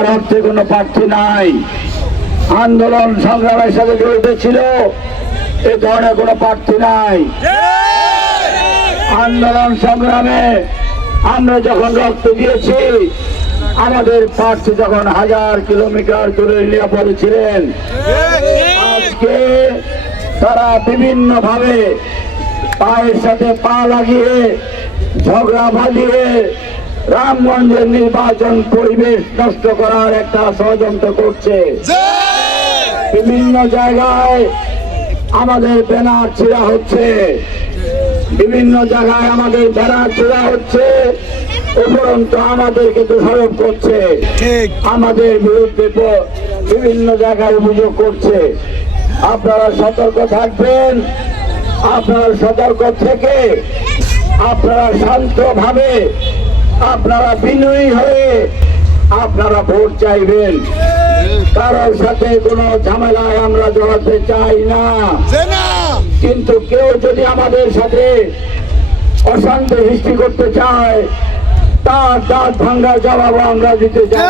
আমার অর্থে কোনো প্রার্থী নাই। আন্দোলন সংগ্রামের সাথে জড়িত ছিল, এ ধরনের কোনো প্রার্থী নাই। আন্দোলন সংগ্রামে আমরা যখন রক্ত দিয়েছি, আমাদের প্রার্থী যখন 1000 কিলোমিটার দূরে নিয়ে পড়েছিলেন, আজকে তারা বিভিন্ন ভাবে পায়ের সাথে পা লাগিয়ে ঝগড়া বাঁধিয়ে রামগঞ্জের নির্বাচন পরিবেশ নষ্ট করার একটা ষড়যন্ত্র করছে। বিভিন্ন জায়গায় আমাদের ব্যানার ছিঁড়া হচ্ছে, বিভিন্ন জায়গায় আমাদের ব্যানার ছিঁড়া হচ্ছে, উপরন্তু আমাদেরকে দোষারোপ করছে, আমাদের বিরুদ্ধে বিভিন্ন জায়গায় অভিযোগ করছে। আপনারা সতর্ক থাকবেন। আপনারা সতর্ক থেকে আপনারা শান্তভাবে, আপনারা বিনয়ী হয়ে আপনারা ভোট চাইবেন। কারোর সাথে কোনো ঝামেলায় আমরা জড়াতে চাই না, কিন্তু কেউ যদি আমাদের সাথে অশান্তি সৃষ্টি করতে চায়, তার দাঁত ভাঙ্গার জবাব আমরা দিতে চাই।